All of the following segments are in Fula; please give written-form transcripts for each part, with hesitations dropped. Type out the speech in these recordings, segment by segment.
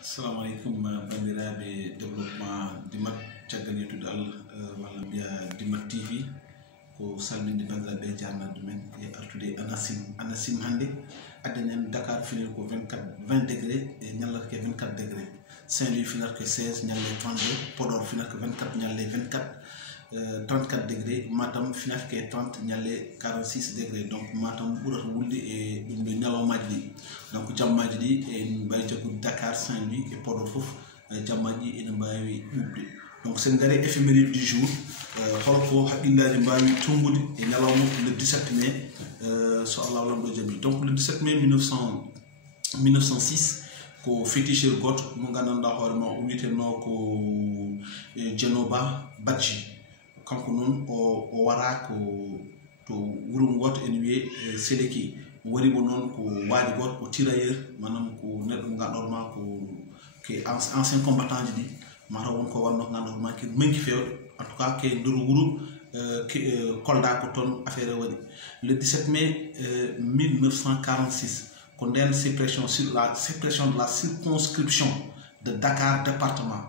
Assalamu alaikum bandiraɓe développement Dimat caggal yettude Allah walla mbiya Dimat TV ko salminde bandiraɓe jarnaɗo men e artude ANACIM hannde addani Dakar finir ko 20 degré e ñallata ke 24 degré. Saint-Louis finata ko 16 ñalle 32, Podor finata ko 24 ñalle 24 34 degré, Matam finata ko 30 ñalle 46 degré. Donc Matam ɓurata wulde e ɗum ɗo ñalawmaji ɗi. Donc jammaji ɗi en mbawi jaggude Dakar, Saint-Louis et Podor fof jammaji ɗi ene mbawi ɓuɓde. Donc sen gari éphéméride du jour holko haqqillaji mbawi tumbude e ñalawma le 17 mai so Allah lamɗo jaaɓi. Donc le 17 mai 1906 ko féticheur goto mo gandanɗa hoorema o wiyeteno ko Djenoba Badji. Kanko noon o wara ko to wuro goto ene wiye Séléki. O warimo noon ko waadi goto ko tirailleur, manam ko neɗɗo mo ganduɗa ko ke ancien combattant ji ɗi mataw wonko wanno ko ganduɗa ke manki fewde, en tout cas ke nder wuro Kolda ko toon affaire waɗi. Le 17 mai 1946 ko nden suppression de la circonscription de Dakar département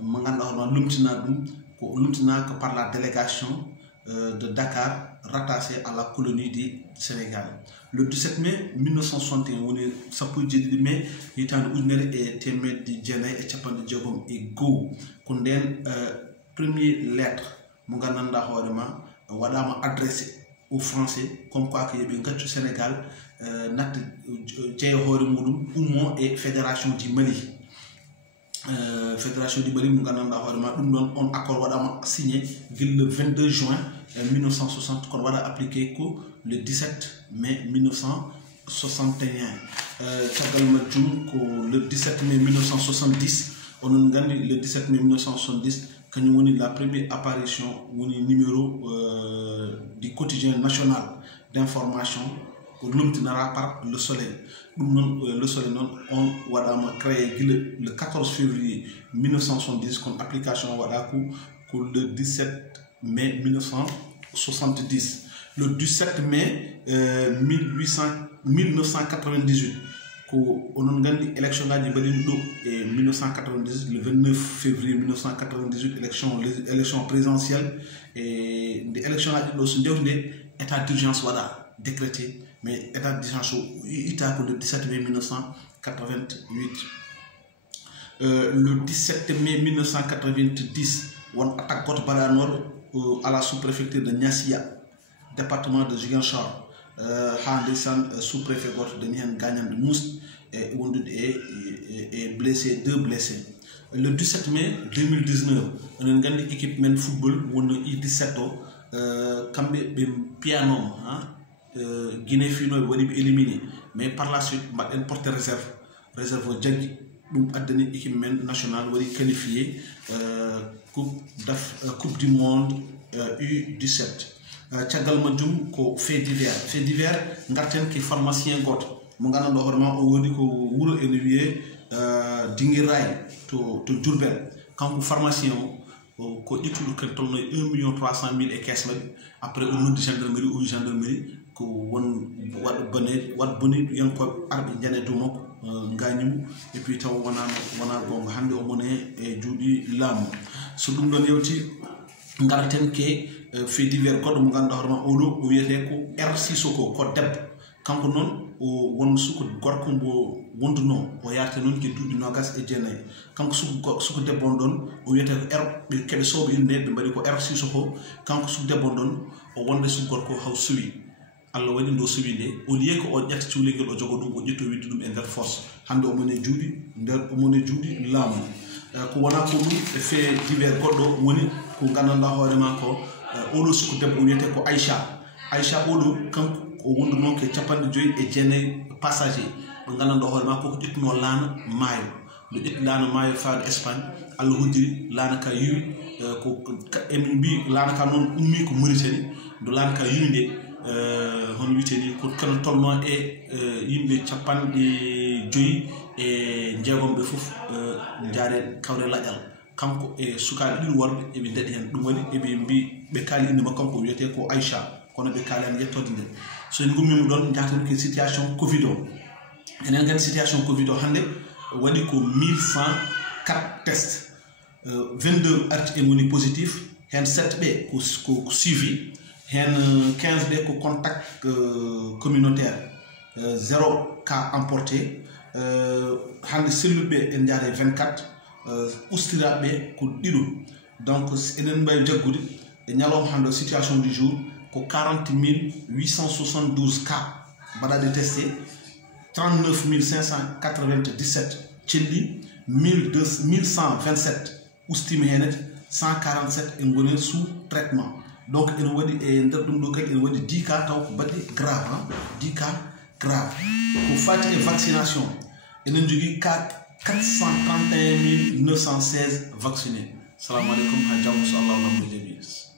mo ganduɗa hoorema lumtina ɗum ko lumtina que par la délégation de Dakar rattaché à la colonie du Sénégal. Le 17 mai 1961 woni sappo e jeeɗiɗi mai hitande ujunere e temedde jeenayyi e capanɗe jeegom e goho ko nden premier lettre mo gandanɗa hoorema waɗama adressé aux Français comme quoi que yoɓe gaccu Sénégal natta jeeya hoore muɗum ummo e fédération du Mali. Fédération du Mali mo gandanɗa hoorema ɗum ɗon on accord waɗama signé le 22 juin 1960 kono waɗa appliqué ko le 17 mai 1961. Caggal majjum ko le 17 mai 1970 onon gandi le 17 mai 1970 kañum woni la première apparition woni numéro du quotidien national d'information ko lumtinara par le soleil. Ɗum noon le soleil noon on waɗama créé le 14 février 1970 comme application waɗa ko le 17 mai 1970. Le 17 mai 1998 ko onon gandi élection ngaji mbaɗino ɗo e 1998 le 29 février 1998 élection présidentielle et nde élection ngaji ɗo so ndewti nde état d'urgence waɗa décrété, mais état d'urgence o itta ko le 17 mai 1988. Le 17 mai 1990 won attaque goto baɗanoɗo à la sous-préfecture de Niassia, département de Ziguinchor. Ha ndeysan sous-préfet goto dañi hen gagnande musɗe e wondude e blessé 2 blessés. Le 17 mai 2019 onen gandi équipe men football wonno I17 o kamɓe ɓe piyanoma Guinée finoɓe waɗi ɓe éliminé, mais par la suite mbaɗen porté réserve o jaggui ɗum addani équipe men national waɗi qualifié coupe du monde U17. Caggal majjum ko fait divers garten ke pharmacien goto mo gandanɗo hoorema o woni ko wuro ene wiye Dinguiraye to Diourbel. Kanko pharmacien o ko ƴettuɗo ken tolno 1.300.000 e caisse maɓɓe. Après o noddi gendarmerie o wi gendarmerie ko won waɗ boni yankoɓe arɓe jane dow makko gañimo et puis taw wona gonga hande o mone e juuɗi laamu. So ɗum ɗon yewti garaten ke fait divers goɗɗo mo ganduɗa hoorema oɗo o wiyete ko R Sissoko ko debbo. Kanko noon o won suko gorko mbo wonduno o yarte noon ke duuɓi 29. Kanko suko debbo on ɗon o wiyete ko R ɓe keɓe sooɓe inde ɓe mbaɗi ko R Sissoko. Kanko suko debbo on ɗon o wonde suko gorko haw suwi. Allah waɗi ndo suwi nde au lieu ko o ƴetta cuulengel o jogo ɗum o ƴetto widde ɗum e nder force. Hande omone juuɗi laamu. Ko wona ko ɗum e fait divers goɗɗo woni ko gandanɗa hoorema ko oɗo suko debbo o wiyete ko Aïcha oɗo kanko o wonduno ke 59 passager ɓe gandanɗa hoorema koko ƴettuno laana maayo. Nde ƴetti laana maayo faade Espagne, Allah hoddiri laana ka yiwi ko emin mbi laana ka noon ummi ko Mauritanie. Ndo laana ka yiwi nde hono witeni ko kala tolno e yimɓe 50 e jeegom ɓe fof jaare kawre laƴal. Kanko e sukaɓe ɗiɗi worɓe eɓe daɗi hen. Ɗum waɗi eɓe mbi ɓe kaali inde makko kanko wiyete ko Aïcha, kono ɓe kaali hen yettode nde. So en gummima ɗon jahaten ke situation Covid o. Enen gandi situation Covid o hande wadi ko 1104 tests 22 arti ngoni positif hen 7 be ko suivi hen 15 be ko contact communautaire 0 cas emporté hande cellule be en jaare 24 ustira be ko dido donc enen mbay jaggude e nyalom hande situation du jour ko 40 872 cas badade testé 39 597 celli 1127 ustimi henet 147 e ngoni sous traitement donc en wadi e nder dum do kay en wadi 10 cas taw ko baddi grave 10 cas grave ko fati e vaccination enen jogi 431 916 vaccinés. Salam alaikum ha jamu sallallahu alaihi wa sallam.